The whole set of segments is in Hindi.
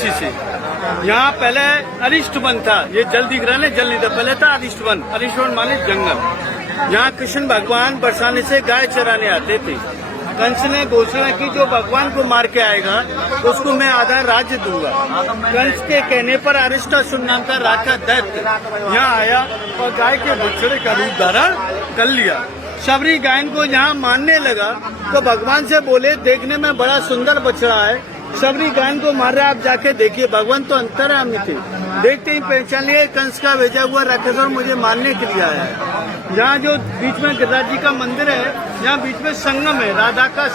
बंसी से। यहाँ पहले अरिष्ट वन था, ये जल दिख रहा है ना, जल नहीं था, पहले था अरिष्ट वन। अरिष्ट वन माने जंगल। यहाँ कृष्ण भगवान बरसाने से गाय चराने आते थे। कंस ने घोषणा की जो भगवान को मार के आएगा उसको मैं आधा राज्य दूंगा। कंस के कहने पर अरिष्टासुर नाम का राक्षस दैत्य यहाँ आया और गाय के बछड़े का रूप धारण कर लिया। शबरी गाय को यहाँ मारने लगा तो भगवान से बोले, देखने में बड़ा सुंदर बछड़ा है, शबरी गाय को मार रहा, आप जाके देखिए। भगवान तो अंतर्यामी थे, देखते ही पहचान लिए कंस का भेजा हुआ राक्षस और मुझे मारने के लिए आया है। यहाँ जो बीच में गिरिराज जी का मंदिर है, यहाँ बीच में संगम है, राधा का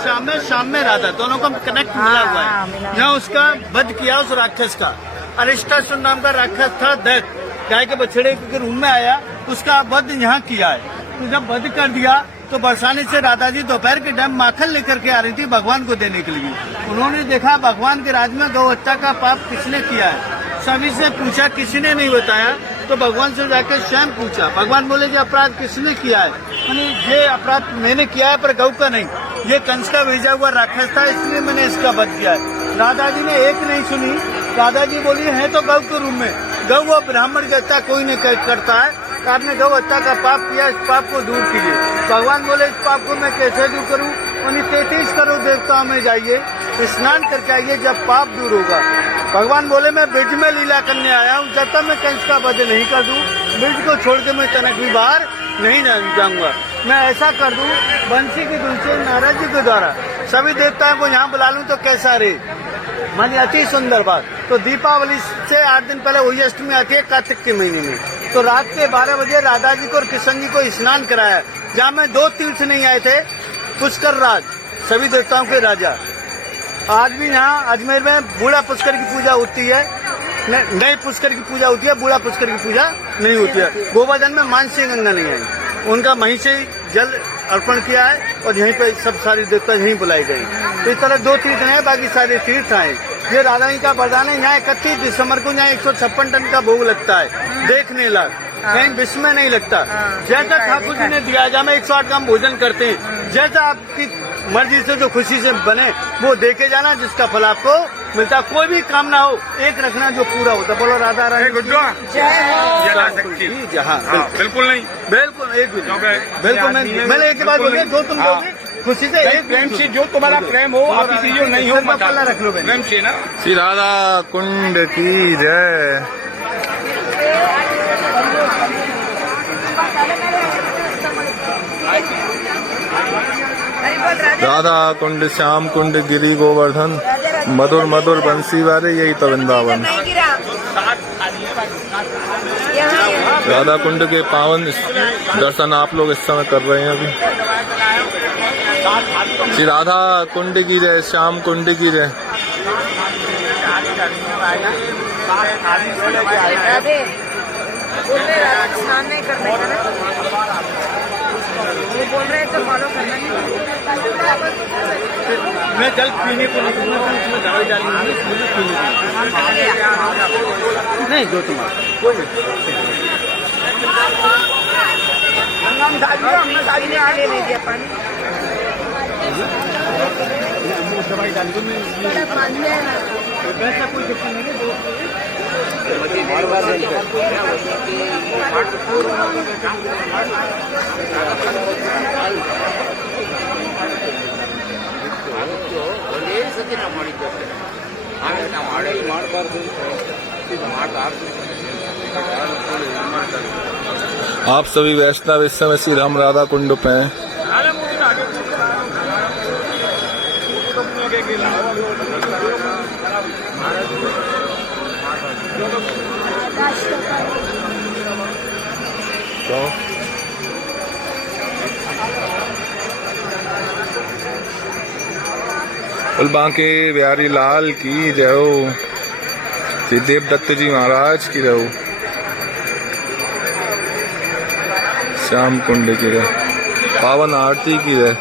शाम में राधा, दोनों का कनेक्ट मिला हुआ है। यहाँ उसका वध किया उस राक्षस का। अरिष्टासुर नाम का राक्षस था दैत्य, गाय के बछड़े के रूप में आया, उसका वध यहाँ किया है। तो जब वध कर दिया तो बरसाने से राधा जी दोपहर के टाइम माखन लेकर के आ रही थी भगवान को देने के लिए। उन्होंने देखा भगवान के राज में गौ हत्या का पाप किसने किया है। सभी से पूछा, किसी ने नहीं बताया। तो भगवान से जाकर स्वयं पूछा। भगवान बोले कि अपराध किसने किया है, यानी ये अपराध मैंने किया है पर गौ का नहीं, ये कंस का भेजा हुआ राक्षस था, इसलिए मैंने इसका वध किया है। राधा जी ने एक नहीं सुनी। राधा जी बोली, है तो गौ के रूप में, गौ वो ब्राह्मण की हत्या कोई नहीं करता है, आपने गौ हत्या का पाप किया, इस पाप को दूर कीजिए। भगवान बोले, इस पाप को मैं कैसे दूर करूं? 33 करोड़ देवताओं में जाइए, स्नान करके आइए, जब पाप दूर होगा। भगवान बोले, मैं ब्रिज में लीला करने आया हूँ, जब तक मैं कंस का वध नहीं कर दूं, ब्रिज को छोड़ के मैं तनक भी बाहर नहीं जाऊंगा। मैं ऐसा कर दूं बंसी की धुन से नारद जी के द्वारा सभी देवताओं को यहाँ बुला लूं तो कैसा रहे। मानी अति सुंदर बात। तो दीपावली से 8 दिन पहले वही अष्टमी आती है कार्तिक के महीने में। तो रात के 12 बजे राधा जी को और कृष्ण जी को स्नान कराया, जहाँ में 2 तीर्थ नहीं आए थे, पुष्कर राज, सभी देवताओं के राजा। आज भी यहाँ अजमेर में बूढ़ा पुष्कर की पूजा होती है, नए पुष्कर की पूजा होती है, बूढ़ा पुष्कर की पूजा नहीं होती है। गोवर्धन में मानसी गंगा नहीं आई, उनका वहीं से जल अर्पण किया है और यहीं पर सब सारे देवता यहीं बुलाए गए। तो इस तरह 2 तीर्थ हैं, बाकी सारे तीर्थ आए। ये राधा जी का वरदान है। यहाँ 31 दिसंबर को यहाँ 156 टन का भोग लगता है, देखने लायक, कहीं विश्व में नहीं लगता। जैसा ठाकुर जी ने दिया, जहाँ 108 का हम भोजन करते हैं, जैसा आपकी मर्जी से जो खुशी से बने वो देके जाना, जिसका फल आपको मिलता। कोई भी कामना हो एक रखना जो पूरा होता। बोलो राधा रानी जहाँ बिल्कुल नहीं, बिल्कुल एक बिल्कुल मैंने एक बात बोली, जो तुम दोगे खुशी से, एक प्रेम से, जो तुम्हारा प्रेम हो, आप जो नहीं हो मत रख लो प्रेम से ना। श्री राधा कुंड की जय। राधा कुंड, श्याम कुंड, गिरी गोवर्धन, मधुर मधुर बंसी वाले, यही तो वृंदावन। राधा कुंड के पावन दर्शन आप लोग इस समय कर रहे हैं अभी। श्री राधा कुंड की जय, श्याम कुंड की जय। स्नान नहीं करने का ना, वो बोल रहे हैं तो फॉलो करना नहीं। मैं जल पीने को नहीं, उसमें दवाई डालूंगी, मुझे पीने को नहीं। दो तुम्हारा कोई नहीं ले दिया पानी, दवाई डाल दो। वैसा कोई दिक्कत नहीं है। आप सभी वैष्णव इस समय श्री राम राधा कुंड पे हैं। बोल बांके बिहारी लाल की जय हो। श्री देवदत्त जी महाराज की जय हो। श्याम कुंड की जय, पावन आरती की जय।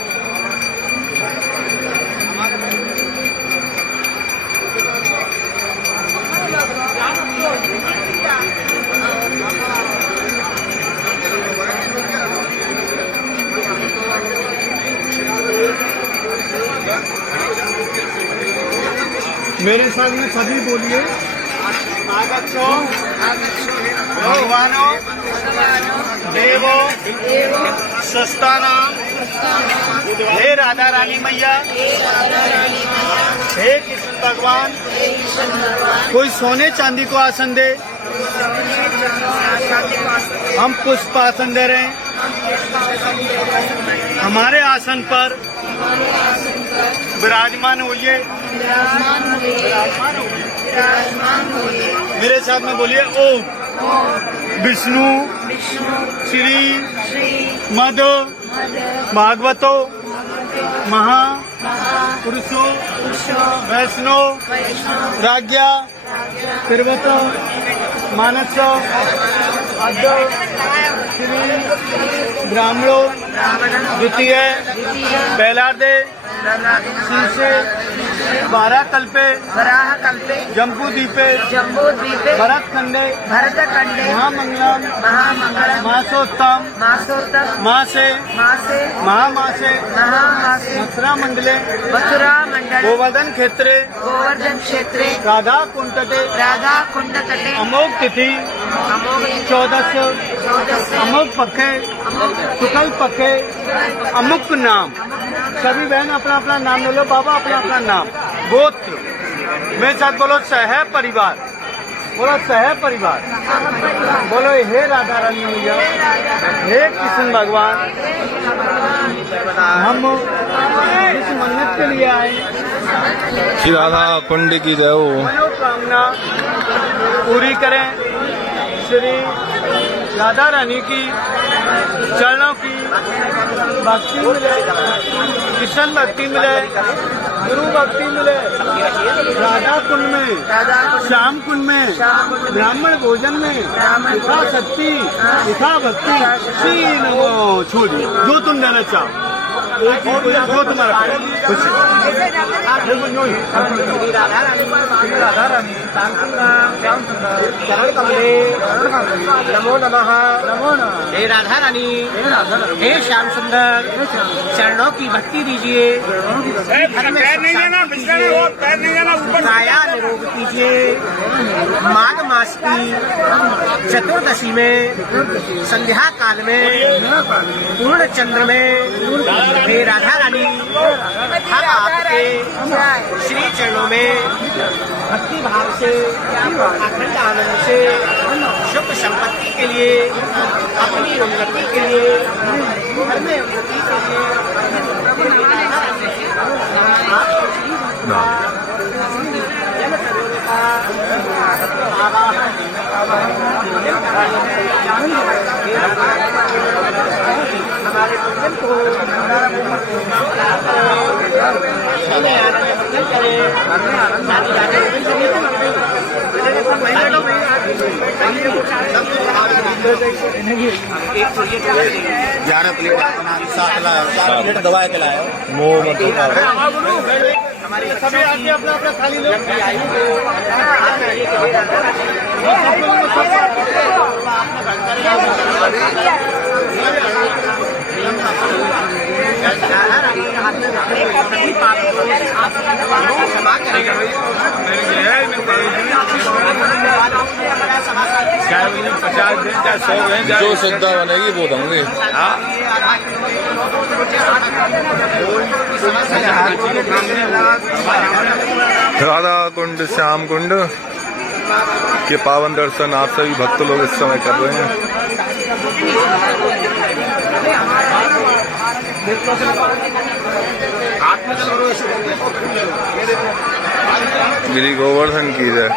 मेरे साथ में सभी बोलिए। आगच्छो भगवानो देवो सस्ताना। हे राधा रानी मैया, हे कृष्ण भगवान, कोई सोने चांदी को आसन दे, हम पुष्प आसन दे रहे हैं। हमारे आसन पर विराजमान होइए। मेरे साथ में बोलिए ओम विष्णु श्री मद भागवतो महा पुरुषो वैष्णव राज्ञा तिर्वत मानस अद्य श्री ब्राह्मणो द्वितीय बेलार्दे शीर्षे 12 कल्पे जम्बू द्वीपे भरत खंडे महामंगलम मासोत्तम मासे महामासे मथुरा मंडले गोवर्धन क्षेत्रे राधा कुंड तटे अमोघ तिथि 14 अमोघ पखे शुक्ल पखे अमुक नाम। सभी बहन अपना अपना नाम ले लो। बाबा अपना अपना नाम गोत्र। मेरे साथ बोलो सह परिवार। बोलो सह परिवार। बोलो हे राधा रानी मैया, हे कृष्ण भगवान, हम इस मन्नत के लिए आए। श्री राधा कुंड की जय हो। मनोकामना पूरी करें। श्री राधा रानी की चरणों की भक्ति मिले, कृष्ण भक्ति मिले, गुरु भक्ति मिले। राधा कुंड में, श्याम कुंड में, ब्राह्मण भोजन में यथा शक्ति यथा भक्ति श्री नमो। छोड़िए जो तुम देना चाहो, एक ही जो तुम्हारा राधा रानी चरण कमले नमो नमः। हे राधा रानी, हे श्याम सुंदर, चरणों की भक्ति दीजिए। काया निरोग कीजिए। माघ मास की चतुर्दशी में संध्या काल में पूर्ण चंद्र में हे राधा रानी, हम आपके श्री चरणों में भक्ति भाव से, अखंड आनंद से, सुख संपत्ति के लिए, अपनी उन्नति के लिए, घर में उन्नति के लिए हमारे भजन को ग्यारह प्लेट 7 दवाई के लाए मोह मत सभी आदमी अपना अपना खाली लो। जो श्रद्धा बनेगी वो दूंगी। राधा कुंड श्याम कुंड के पावन दर्शन आप सभी भक्त लोग इस समय कर रहे हैं। गिरी गोवर्धन की जय।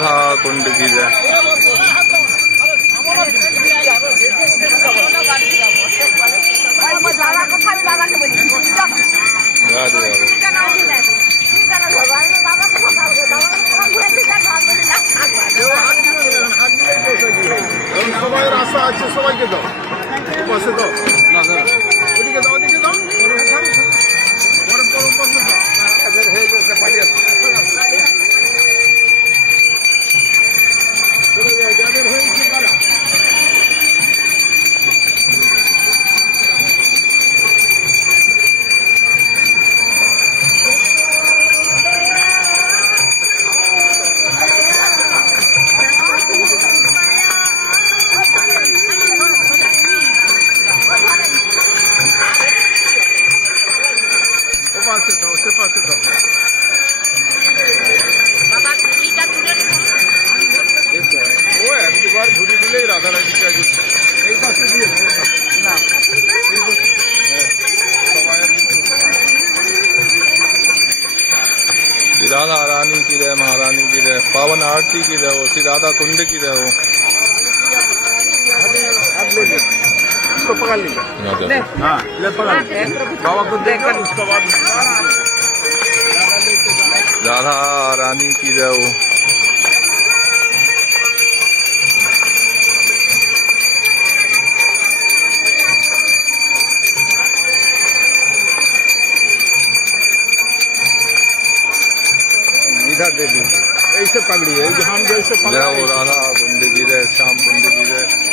राधा कुंड की जय। राधे राधे। সবাই রাস্তা আছে, সবাইকে দাও, পাশে দাও, ওদিকে দাও, ওদিকে দাও, পাশে দাও, হয়ে গেছে বাড়ি আছে। যাদের হয়েছে তারা পাশে দাও, সে পাশে দাও। ও এক দুবার ঘুরি দিলেই রাধারানী এই পাশে দিয়ে श्री राधा रानी की जय, महारानी की जय, पावन आरती की जय हो, श्री राधा कुंड की जय हो। उसको पकड़ लीजिए, हाँ ले पकड़, बाबा को देखकर उसके बाद राधा रानी की जय हो। इधर दे दीजिए, ऐसे पकड़िए, हम जैसे जय हो राधा कुंड की जय, श्याम कुंड की जय।